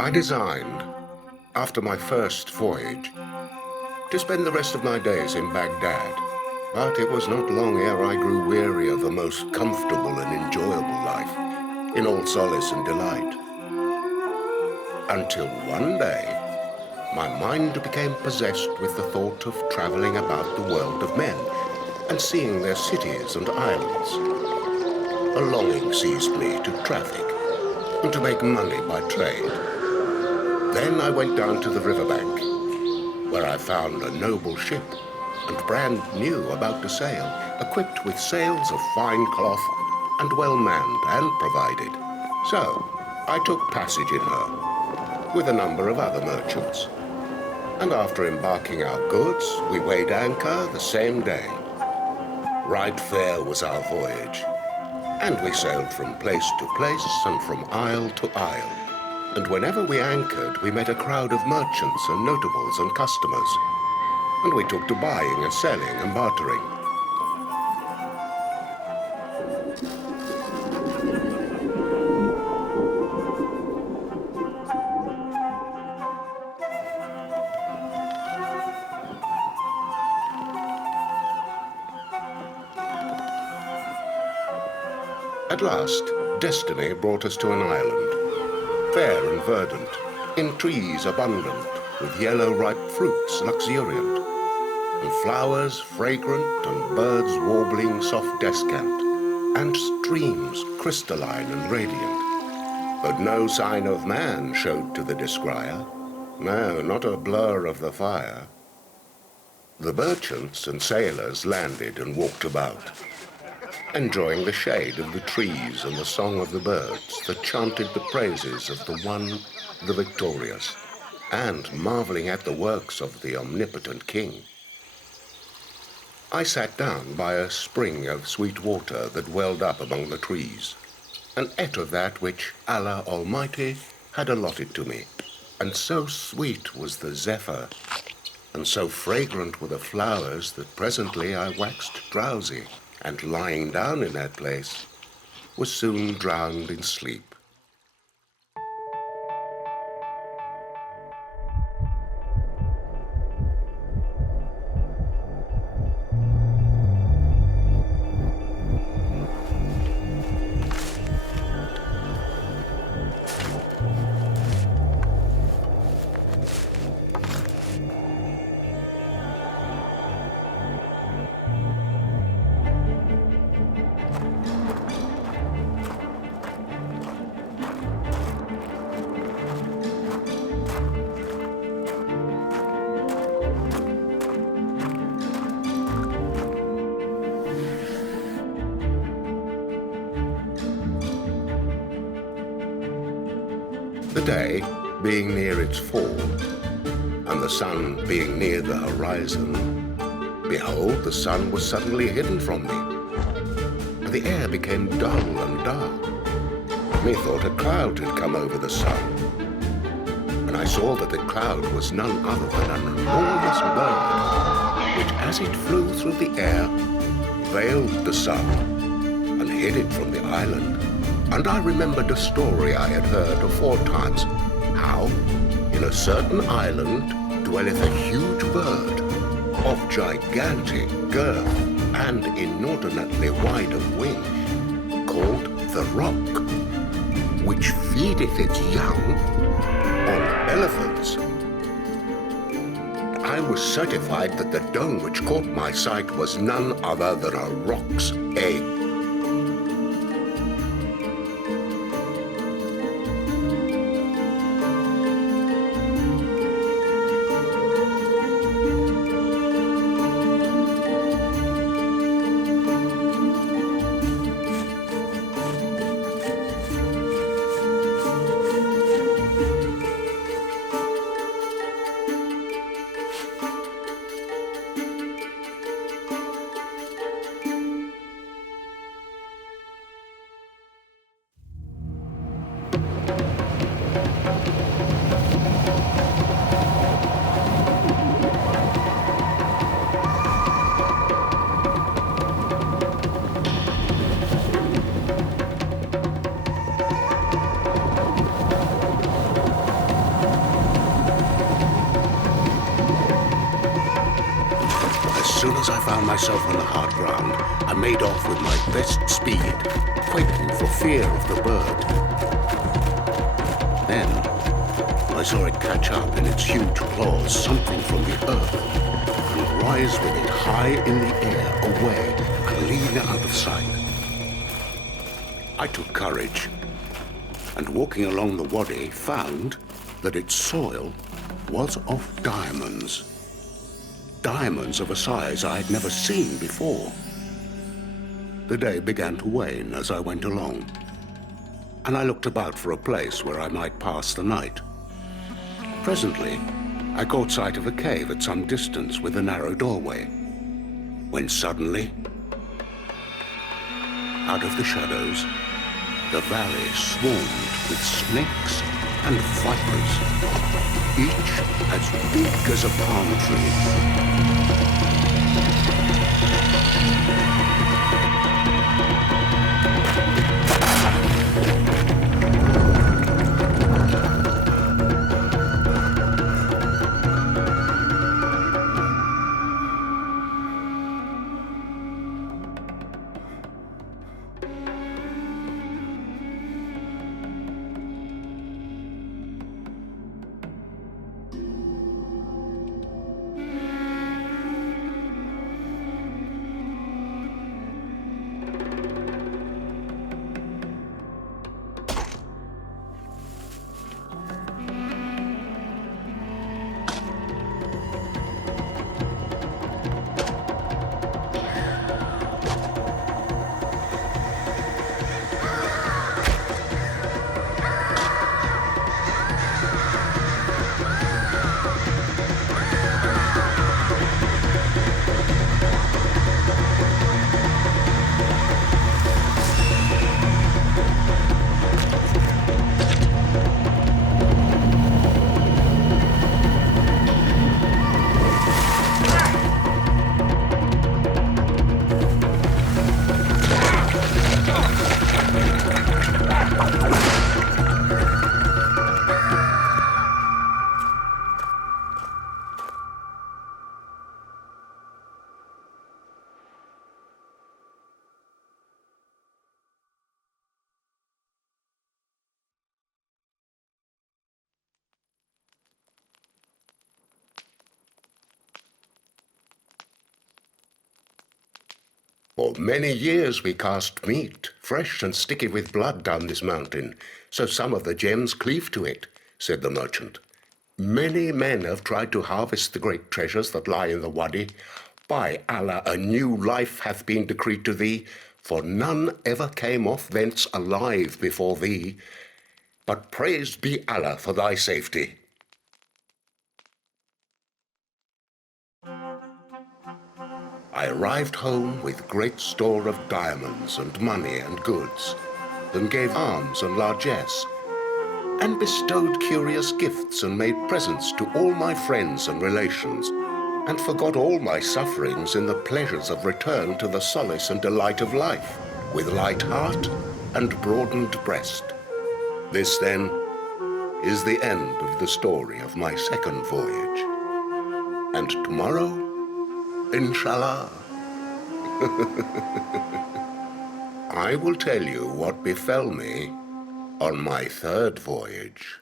I designed, after my first voyage, to spend the rest of my days in Baghdad, but it was not long ere I grew weary of a most comfortable and enjoyable life, in all solace and delight. Until one day, my mind became possessed with the thought of traveling about the world of men and seeing their cities and islands. A longing seized me to traffic and to make money by trade. Then I went down to the riverbank, where I found a noble ship and brand new about to sail, equipped with sails of fine cloth and well manned and provided. So I took passage in her, with a number of other merchants. And after embarking our goods, we weighed anchor the same day. Right fair was our voyage, and we sailed from place to place and from isle to isle. And whenever we anchored, we met a crowd of merchants and notables and customers, and we took to buying and selling and bartering. At last, destiny brought us to an island, fair and verdant, in trees abundant, with yellow ripe fruits luxuriant, and flowers fragrant, and birds warbling soft descant, and streams crystalline and radiant. But no sign of man showed to the descrier, no, not a blur of the fire. The merchants and sailors landed and walked about, enjoying the shade of the trees and the song of the birds that chanted the praises of the one, the victorious, and marveling at the works of the omnipotent king. I sat down by a spring of sweet water that welled up among the trees, and ate of that which Allah Almighty had allotted to me. And so sweet was the zephyr, and so fragrant were the flowers, that presently I waxed drowsy, and lying down in that place, was soon drowned in sleep. The day being near its fall, and the sun being near the horizon, behold, the sun was suddenly hidden from me, and the air became dull and dark. Methought a cloud had come over the sun, and I saw that the cloud was none other than an enormous bird, which as it flew through the air, veiled the sun, and hid it from the island. And I remembered a story I had heard aforetimes, how in a certain island dwelleth a huge bird, of gigantic girth and inordinately wide of wing, called the Roc, which feedeth its young on elephants. I was certified that the dome which caught my sight was none other than a roc's egg. soon as I found myself on the hard ground, I made off with my best speed, quaking for fear of the bird. Then I saw it catch up in its huge claws something from the earth and rise with it high in the air, away, clean out of sight. I took courage and, walking along the wadi, found that its soil was of diamonds. Diamonds of a size I had never seen before. The day began to wane as I went along, and I looked about for a place where I might pass the night. Presently, I caught sight of a cave at some distance with a narrow doorway, when suddenly, out of the shadows, the valley swarmed with snakes and vipers, each as big as a palm tree. For many years we cast meat, fresh and sticky with blood, down this mountain, so some of the gems cleave to it, said the merchant. Many men have tried to harvest the great treasures that lie in the wadi. By Allah, a new life hath been decreed to thee, for none ever came off thence alive before thee. But praised be Allah for thy safety. I arrived home with great store of diamonds and money and goods, then gave alms and largesse, and bestowed curious gifts and made presents to all my friends and relations, and forgot all my sufferings in the pleasures of return to the solace and delight of life, with light heart and broadened breast. This, then, is the end of the story of my second voyage. And tomorrow, Inshallah, I will tell you what befell me on my third voyage.